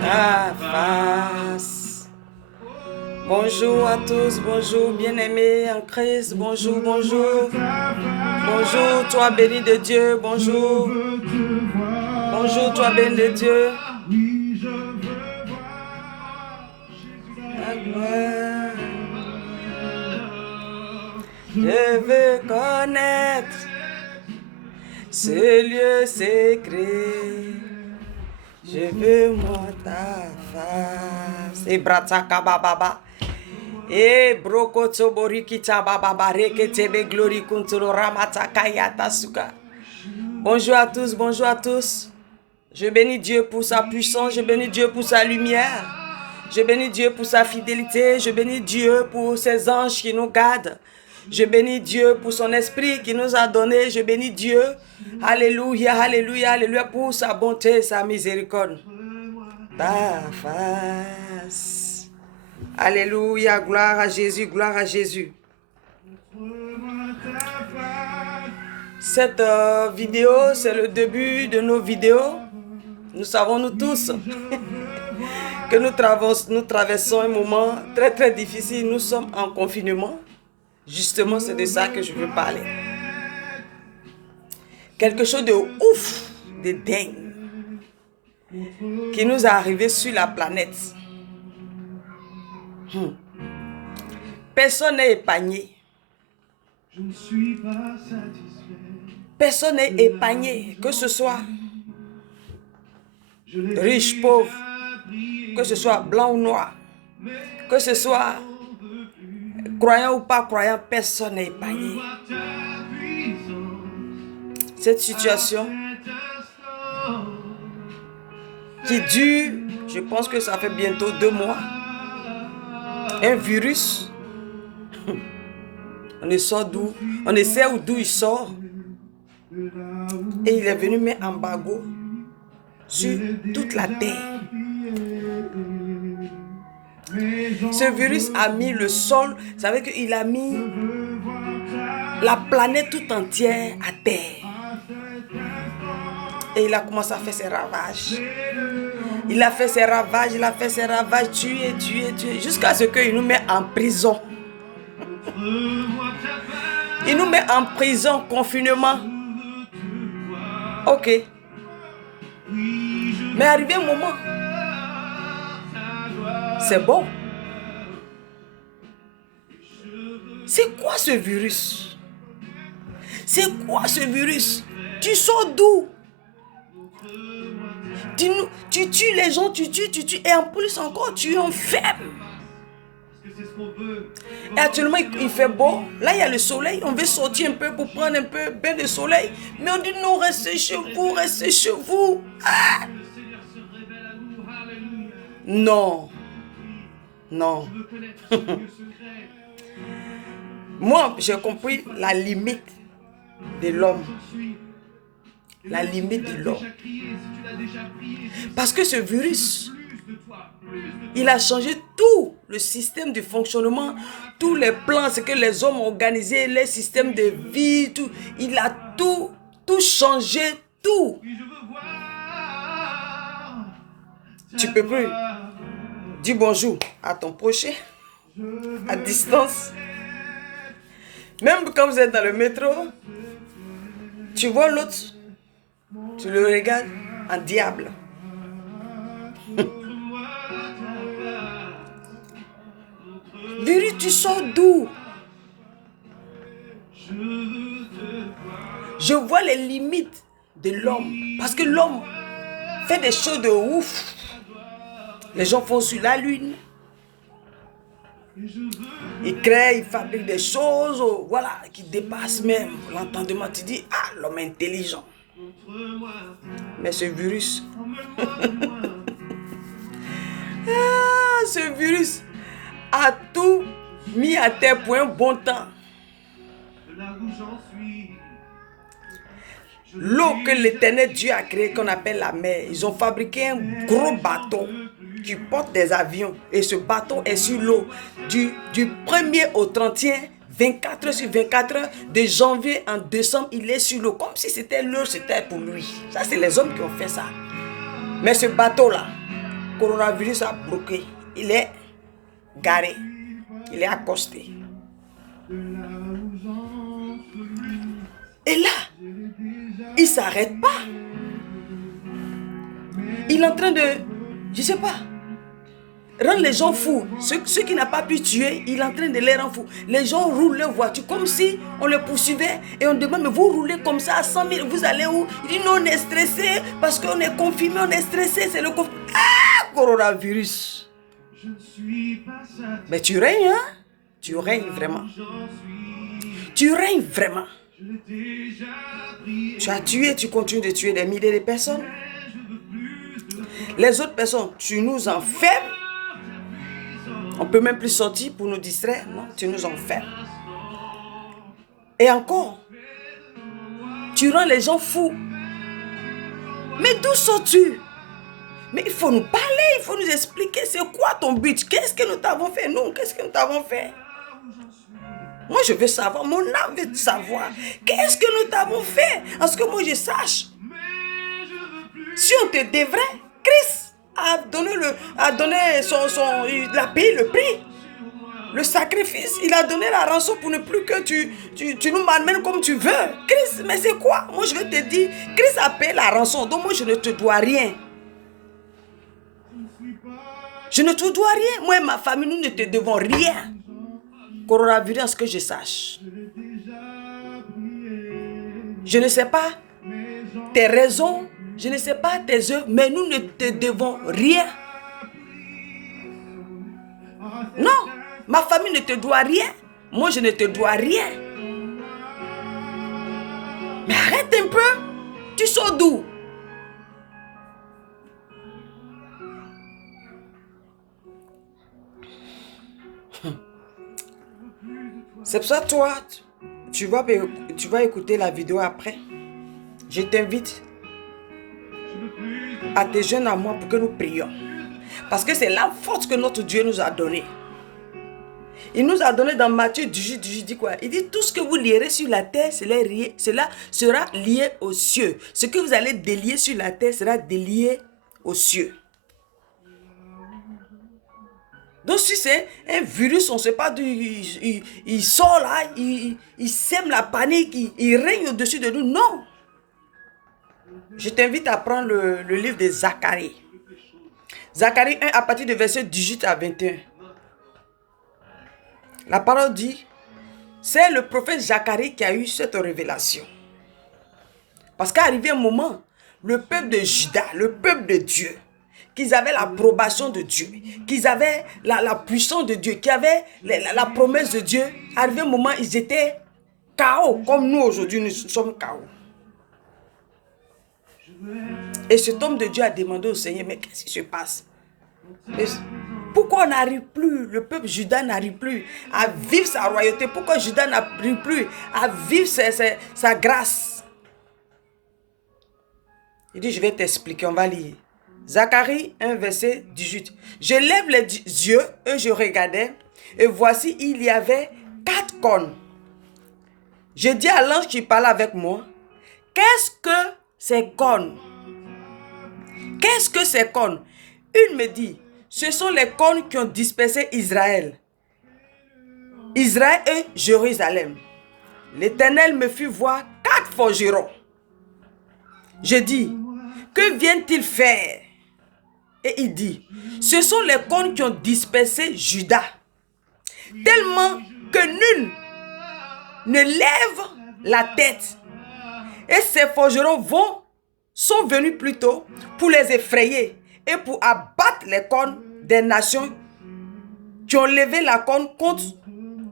ta face. Bonjour à tous, bonjour bien-aimés en Christ, bonjour, bonjour. Bonjour, toi béni de Dieu, bonjour. Bonjour, toi béni de Dieu. La gloire. Je veux connaître ce lieu secret. Je veux moi ta face. Et brataka bababa. Et broko tsoboriki tababa reke tebe glory kunturo ramata kayata suka. Bonjour à tous, bonjour à tous. Je bénis Dieu pour sa puissance, je bénis Dieu pour sa lumière. Je bénis Dieu pour sa fidélité, je bénis Dieu pour ses anges qui nous gardent. Je bénis Dieu pour son esprit qui nous a donné. Je bénis Dieu, alléluia, alléluia, alléluia, pour sa bonté, sa miséricorde. Ta face. Alléluia, gloire à Jésus, gloire à Jésus. Cette vidéo, c'est le début de nos vidéos. Nous savons, nous tous, que nous traversons un moment très très difficile. Nous sommes en confinement. Justement, c'est de ça que je veux parler. Quelque chose de ouf, de dingue, qui nous est arrivé sur la planète. Personne n'est épargné. Personne n'est épargné, que ce soit riche, pauvre, que ce soit blanc ou noir, que ce soit croyant ou pas croyant, personne n'est épargné. Cette situation qui dure, je pense que ça fait bientôt 2 mois, un virus, on ne sort d'où, on ne sait d'où il sort, et il est venu mettre embargo sur toute la terre. Ce virus a mis le sol, ça veut dire qu'il a mis la planète tout entière à terre. Et il a commencé à faire ses ravages. Il a fait ses ravages, tuer, jusqu'à ce qu'il nous met en prison. Il nous met en prison, confinement. Ok. Mais arrivé un moment, c'est bon. C'est quoi ce virus? C'est quoi ce virus? Tu sors d'où? Tu tues les gens, tu tues, et en plus encore, tu enfermes. Et actuellement, il fait beau. Là, il y a le soleil. On veut sortir un peu pour prendre un peu bain de soleil. Mais on dit non, restez chez vous, restez chez vous. Ah! Non. Non. Moi, j'ai compris la limite de l'homme. La limite de l'homme. Parce que ce virus, il a changé tout le système de fonctionnement, tous les plans, ce que les hommes ont organisé, les systèmes de vie, tout. Il a tout changé, tout. Tu peux plus dire bonjour à ton prochain à distance. Même quand vous êtes dans le métro, tu vois l'autre, tu le regardes en diable. Virus, tu sors d'où? Je vois les limites de l'homme. Parce que l'homme fait des choses de ouf. Les gens font sur la lune. Ils créent, ils fabriquent des choses, voilà, qui dépassent même l'entendement. Tu dis, ah, l'homme est intelligent. Mais ce virus, ce virus a tout mis à terre pour un bon temps. L'eau que l'Éternel Dieu a créée, qu'on appelle la mer, ils ont fabriqué un gros bateau qui porte des avions. Et ce bateau est sur l'eau du 1er au 31, 24 heures sur 24 heures, de janvier en décembre, il est sur l'eau. Comme si c'était l'eau, c'était pour lui. Ça, c'est les hommes qui ont fait ça. Mais ce bateau-là, coronavirus a bloqué. Il est garé. Il est accosté. Et là, il ne s'arrête pas. Il est en train de, je ne sais pas, rendre les gens fous. Ceux qui n'ont pas pu tuer, il est en train de les rendre fous. Les gens roulent leur voiture comme si on les poursuivait et on demande, mais vous roulez comme ça à 100 000, vous allez où? Il dit, non, on est stressé parce qu'on est confiné, on est stressé, c'est le coronavirus. Mais tu règnes, hein? Tu règnes vraiment. Tu règnes vraiment. Tu as tué, tu continues de tuer des milliers de personnes. Les autres personnes, tu nous enfermes. On ne peut même plus sortir pour nous distraire. Non, tu nous enfermes. Et encore, tu rends les gens fous. Mais d'où sors-tu? Mais il faut nous parler, il faut nous expliquer c'est quoi ton but. Qu'est-ce que nous t'avons fait, nous? Qu'est-ce que nous t'avons fait? Moi, je veux savoir, mon âme veut savoir. Qu'est-ce que nous t'avons fait? En ce que moi, je sache. Si on te devrait, Christ a donné il a payé le prix. Le sacrifice, il a donné la rançon pour ne plus que tu nous malmènes comme tu veux. Christ, mais c'est quoi? Moi, je vais te dire, Christ a payé la rançon, donc moi, je ne te dois rien. Je ne te dois rien. Moi et ma famille, nous ne te devons rien. Coronavirus, à ce que je sache. Je ne sais pas tes raisons, je ne sais pas tes œuvres, mais nous ne te devons rien. Non, ma famille ne te doit rien. Moi, je ne te dois rien. Mais arrête un peu. Tu sors d'où? C'est pour ça, toi, tu vas écouter la vidéo après. Je t'invite à te joindre à moi pour que nous prions. Parce que c'est la force que notre Dieu nous a donnée. Il nous a donné dans Matthieu 18, il dit quoi? Il dit tout ce que vous lierez sur la terre, cela sera lié aux cieux. Ce que vous allez délier sur la terre sera délié aux cieux. Donc si c'est un virus, on ne sait pas d'où il sort là, il sème la panique, il règne au-dessus de nous. Non. Je t'invite à prendre le livre de Zacharie. Zacharie 1 à partir de verset 18 à 21. La parole dit, c'est le prophète Zacharie qui a eu cette révélation. Parce qu'arrivé un moment, le peuple de Juda, le peuple de Dieu, qu'ils avaient l'approbation de Dieu, qu'ils avaient la puissance de Dieu, qu'ils avaient la promesse de Dieu, arrivé un moment, ils étaient chaos, comme nous aujourd'hui, nous sommes chaos. Et cet homme de Dieu a demandé au Seigneur, mais qu'est-ce qui se passe? Pourquoi on n'arrive plus, le peuple Juda n'arrive plus à vivre sa royauté? Pourquoi Juda n'arrive plus à vivre sa grâce? Il dit, je vais t'expliquer, on va lire. Zacharie 1, verset 18. Je lève les yeux et je regardais, et voici, il y avait 4 cornes. Je dis à l'ange qui parlait avec moi, qu'est-ce que ces cornes? Qu'est-ce que ces cornes? Une me dit, ce sont les cornes qui ont dispersé Israël. Israël et Jérusalem. L'Éternel me fit voir 4 forgerons. Je dis, que viennent-ils faire? Et il dit, ce sont les cornes qui ont dispersé Juda. Tellement que nul ne lève la tête. Et ces forgerons sont venus plutôt pour les effrayer et pour abattre les cornes des nations qui ont levé la corne contre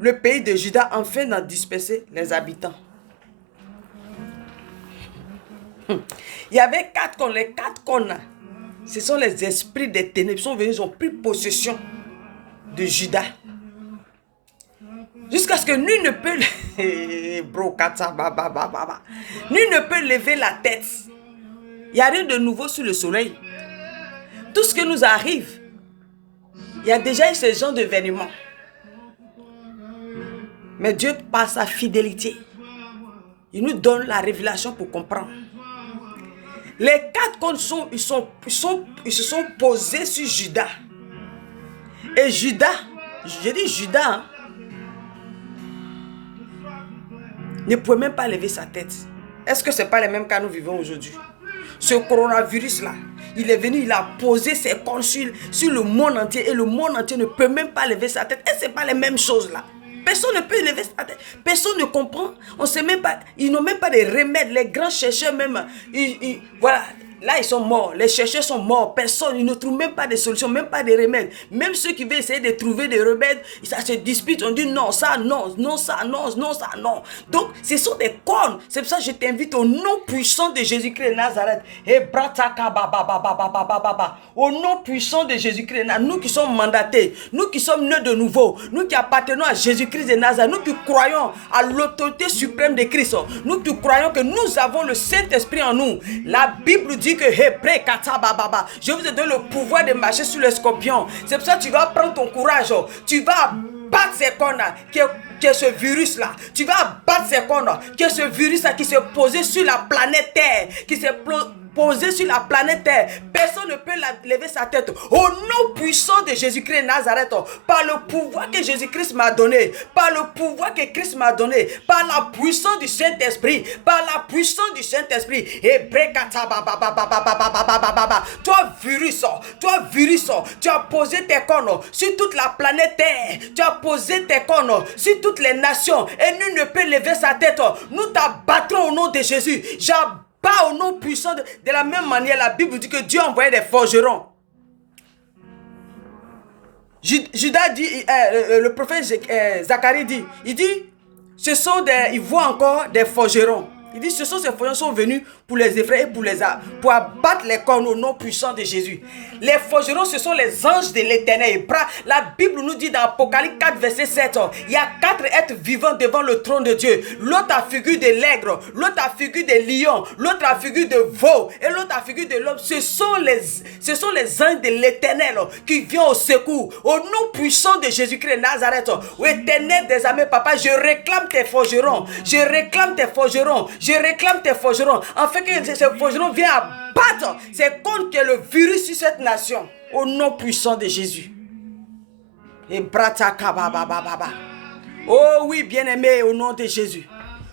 le pays de Juda afin d'en disperser les habitants. Il y avait 4 cornes. Les 4 cornes, ce sont les esprits des ténèbres. Ils sont venus, ils ont pris possession de Juda. Jusqu'à ce que nul ne peut... nul ne peut lever la tête. Il n'y a rien de nouveau sous le soleil. Tout ce qui nous arrive, il y a déjà eu ce genre d'événement. Mais Dieu, par sa fidélité, il nous donne la révélation pour comprendre. Les 4 cônes ils se sont posés sur Judas. Et Judas, je dis Judas, hein, ne pouvait même pas lever sa tête. Est-ce que ce n'est pas les mêmes cas que nous vivons aujourd'hui? Ce coronavirus-là, il est venu, il a posé ses cônes sur le monde entier et le monde entier ne peut même pas lever sa tête. Et ce n'est pas les mêmes choses là. Personne ne peut lever sa tête. Personne ne comprend. On sait même pas, ils n'ont même pas de remèdes. Les grands chercheurs même, voilà. Là, ils sont morts. Les chercheurs sont morts. Personne, ils ne trouvent même pas de solution, même pas de remèdes. Même ceux qui veulent essayer de trouver des remèdes, ça se dispute. On dit non, ça, non, non, ça, non, non, ça, non. Donc, ce sont des cornes. C'est pour ça que je t'invite au nom puissant de Jésus-Christ de Nazareth. Au nom puissant de Jésus-Christ, nous qui sommes mandatés, nous qui sommes nés de nouveau, nous qui appartenons à Jésus-Christ de Nazareth, nous qui croyons à l'autorité suprême de Christ, nous qui croyons que nous avons le Saint-Esprit en nous. La Bible dit que je vous ai donné le pouvoir de marcher sur les scorpions. C'est pour ça que tu vas prendre ton courage. Tu vas battre ces cornes qui est ce virus-là. Tu vas battre ces cornes qui est ce virus-là qui s'est posé sur la planète Terre. Qui s'est posé sur la planète Terre. Personne ne peut lever sa tête. Au nom puissant de Jésus-Christ de Nazareth, par le pouvoir que Jésus-Christ m'a donné, par le pouvoir que Christ m'a donné, par la puissance du Saint-Esprit, par la puissance du Saint-Esprit. Et toi virus, tu as posé tes cornes sur toute la planète Terre. Tu as posé tes cornes sur toutes les nations et nul ne peut lever sa tête. Nous t'abattrons au nom de Jésus. Pas au nom puissant de la même manière. La Bible dit que Dieu envoyait des forgerons. Judas dit, le prophète Zacharie dit, il dit, il voit encore des forgerons. Il dit, ce sont ces forgerons sont venus pour les effrayer et pour abattre les cornes au nom puissant de Jésus. Les forgerons, ce sont les anges de l'Éternel. La Bible nous dit dans Apocalypse 4, verset 7, il y a 4 êtres vivants devant le trône de Dieu. L'autre a figure de l'aigle, l'autre a figure de lion, l'autre a figure de veau et l'autre a figure de l'homme. Ce sont les anges de l'Éternel qui viennent au secours. Au nom puissant de Jésus-Christ de Nazareth, au Éternel des armées, papa, je réclame tes forgerons. Je réclame tes forgerons. Je réclame tes forgerons. En fait, que ces forgerons viennent abattre. C'est contre que le virus sur cette nation. Au nom puissant de Jésus. Et oh oui, bien-aimé, au nom de Jésus.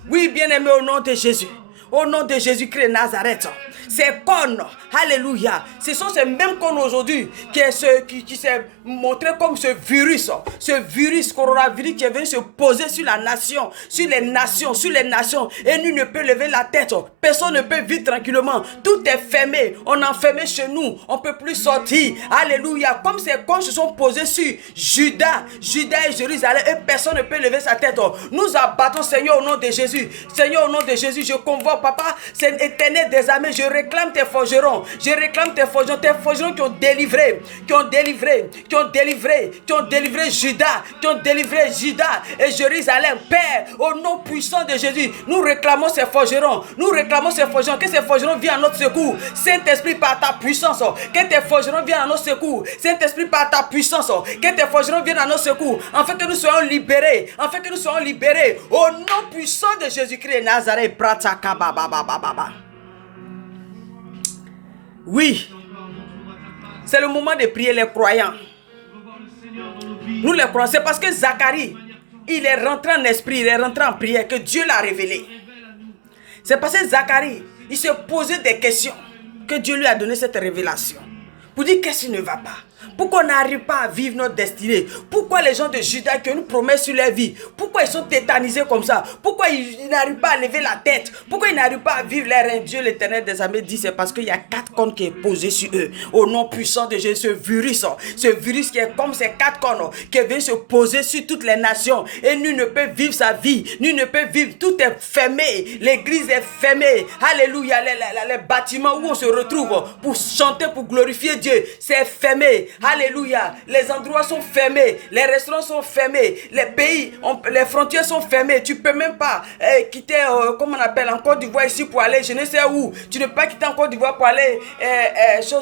Oui, bien-aimé, au nom de Jésus. Au nom de Jésus-Christ de Nazareth. Ces cornes, alléluia, ce sont ces mêmes cornes aujourd'hui qui s'est montré comme ce virus coronavirus qui est venu se poser sur la nation, sur les nations, et nul ne peut lever la tête, personne ne peut vivre tranquillement, tout est fermé, on est enfermé chez nous, on ne peut plus sortir, alléluia, comme ces cornes se sont posées sur Judas et Jérusalem, et personne ne peut lever sa tête. Nous abattons, Seigneur, au nom de Jésus, Seigneur, au nom de Jésus, je convoque, papa, c'est Éternel des armées, je réclame tes forgerons, tes forgerons qui ont délivré Judas, et Jérusalem, Père, au nom puissant de Jésus, nous réclamons ces forgerons, que ces forgerons viennent à notre secours, Saint-Esprit par ta puissance, que tes forgerons viennent à notre secours, Saint-Esprit par ta puissance, que tes forgerons viennent à notre secours, afin que nous soyons libérés, au nom puissant de Jésus-Christ de Nazareth, Oui, c'est le moment de prier les croyants. Nous les croyons, c'est parce que Zacharie, il est rentré en esprit, il est rentré en prière que Dieu l'a révélé. C'est parce que Zacharie, il se posait des questions que Dieu lui a donné cette révélation. Pour dire qu'est-ce qui ne va pas. Pourquoi on n'arrive pas à vivre notre destinée? Pourquoi les gens de Juda qui ont une promesse sur leur vie, pourquoi ils sont tétanisés comme ça? Pourquoi ils n'arrivent pas à lever la tête? Pourquoi ils n'arrivent pas à vivre leur règne? Dieu l'Éternel des armées dit c'est parce qu'il y a 4 cornes qui est posé sur eux. Au nom puissant de Jésus, ce virus qui est comme ces 4 cornes qui vient se poser sur toutes les nations. Et nul ne peut vivre sa vie, nul ne peut vivre, tout est fermé. L'église est fermée. Alléluia, les bâtiments où on se retrouve pour chanter, pour glorifier Dieu, c'est fermé. Alléluia. Les endroits sont fermés. Les restaurants sont fermés. Les pays, les frontières sont fermées. Tu ne peux même pas quitter, comment on appelle, en Côte d'Ivoire ici pour aller, je ne sais où. Tu ne peux pas quitter en Côte d'Ivoire pour aller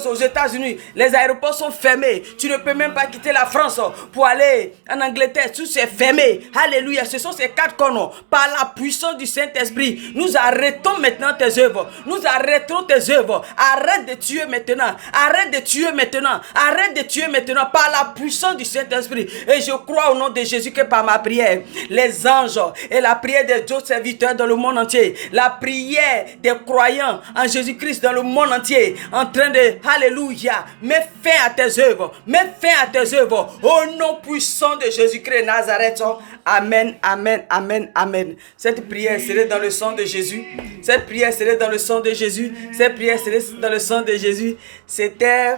aux États-Unis. Les aéroports sont fermés. Tu ne peux même pas quitter la France pour aller en Angleterre. Tout c'est fermé. Alléluia. Ce sont ces 4 cornes. Par la puissance du Saint-Esprit, nous arrêtons maintenant tes œuvres. Nous arrêtons tes œuvres. Arrête de tuer maintenant. Arrête de tuer maintenant. Arrête de tuer maintenant par la puissance du Saint-Esprit. Et je crois au nom de Jésus que par ma prière, les anges et la prière des autres serviteurs dans le monde entier, la prière des croyants en Jésus-Christ dans le monde entier, en train de, alléluia, mets fin à tes œuvres. Mets fin à tes œuvres. Au nom puissant de Jésus-Christ Nazareth. Amen, amen, amen, amen. Cette prière serait dans le sang de Jésus. Cette prière serait dans le sang de Jésus. Cette prière serait dans le sang de Jésus. C'était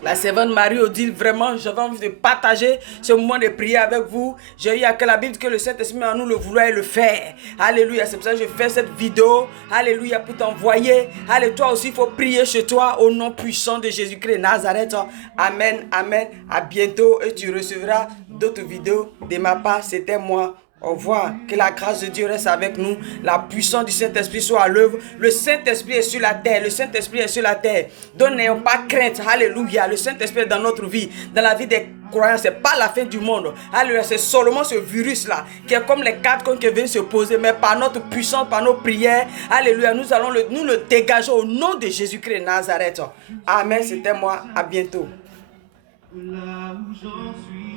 la servante Marie-Odile. Vraiment, j'avais envie de partager ce moment de prière avec vous. J'ai eu à que la Bible que le Saint-Esprit en nous le vouloir et le faire. Alléluia. C'est pour ça que je fais cette vidéo. Alléluia. Pour t'envoyer. Allez, toi aussi, il faut prier chez toi au nom puissant de Jésus-Christ Nazareth. Amen. Amen. À bientôt et tu recevras d'autres vidéos de ma part. C'était moi. Au revoir. Que la grâce de Dieu reste avec nous. La puissance du Saint-Esprit soit à l'œuvre. Le Saint-Esprit est sur la terre. Le Saint-Esprit est sur la terre. Donc n'ayons pas crainte. Alléluia. Le Saint-Esprit est dans notre vie. Dans la vie des croyants. C'est pas la fin du monde. Alléluia. C'est seulement ce virus-là qui est comme les 4 cônes qui viennent se poser. Mais par notre puissance, par nos prières. Alléluia. Nous allons nous le dégager au nom de Jésus-Christ Nazareth. Amen. C'était moi. À bientôt. Là où j'en suis.